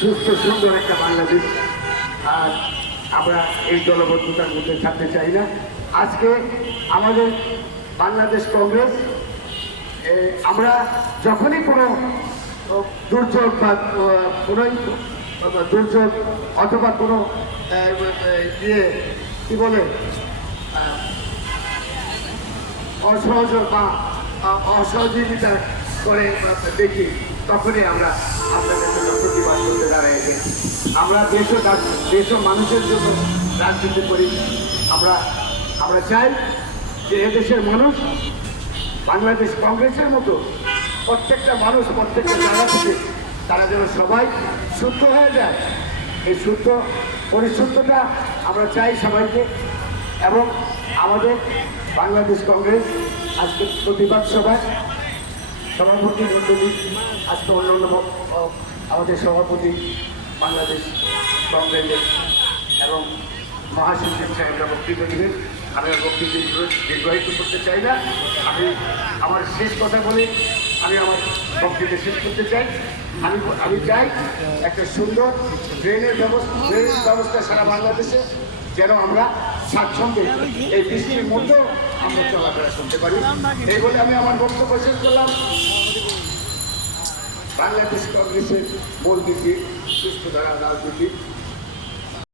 সুস্থ সুন্দর একটা বাংলাদেশ। আর আমরা এই দলবদ্ধতার মধ্যে থাকতে চাই না। আজকে আমাদের বাংলাদেশ কংগ্রেস আমরা যখনই কোনো দুর্যোগ বা কোনোই দুর্যোগ অথবা কোনো ইয়ে কী বলে অসহযোগ বা অসহযোগিতা করে দেখি, তখনই আমরা আপনাদের জন্য প্রতিবাদ করতে দাঁড়াই। আমরা দেশ ও মানুষের জন্য রাজনীতি করি। আমরা চাই যে এদেশের মানুষ বাংলাদেশ কংগ্রেসের মতো প্রত্যেকটা মানুষ প্রত্যেকটা জায়গা থেকে তারা যেন সবাই শুদ্ধ হয়ে যায়। এই পরিশুদ্ধটা আমরা চাই সবাইকে। এবং আমাদের বাংলাদেশ কংগ্রেস আজকে প্রতিবাদ সভায় সভাপতি মন্ডলী, আজকে অন্যান্য আমাদের সভাপতি বাংলাদেশ কংগ্রেসের এবং মহাসচিব সাহেবরা বক্তব্য দিবেন। আমি আর বক্তব্য দীর্ঘায়িত করতে চাই না। আমি আমার শেষ কথা বলে আমি আমার বক্তব্য শেষ করতে চাই। আমি চাই একটা সুন্দর ড্রেনের ব্যবস্থা সারা বাংলাদেশে, যেন আমরা স্বাচ্ছন্দ্যে এই বৃষ্টির মধ্যেও আমরা চলাফেরা করতে পারি। এই বলে আমি আমার বক্তব্য শেষ করলাম। বাংলাদেশ কংগ্রেসের মূল নীতি সুস্থ ধারা রাজনীতি।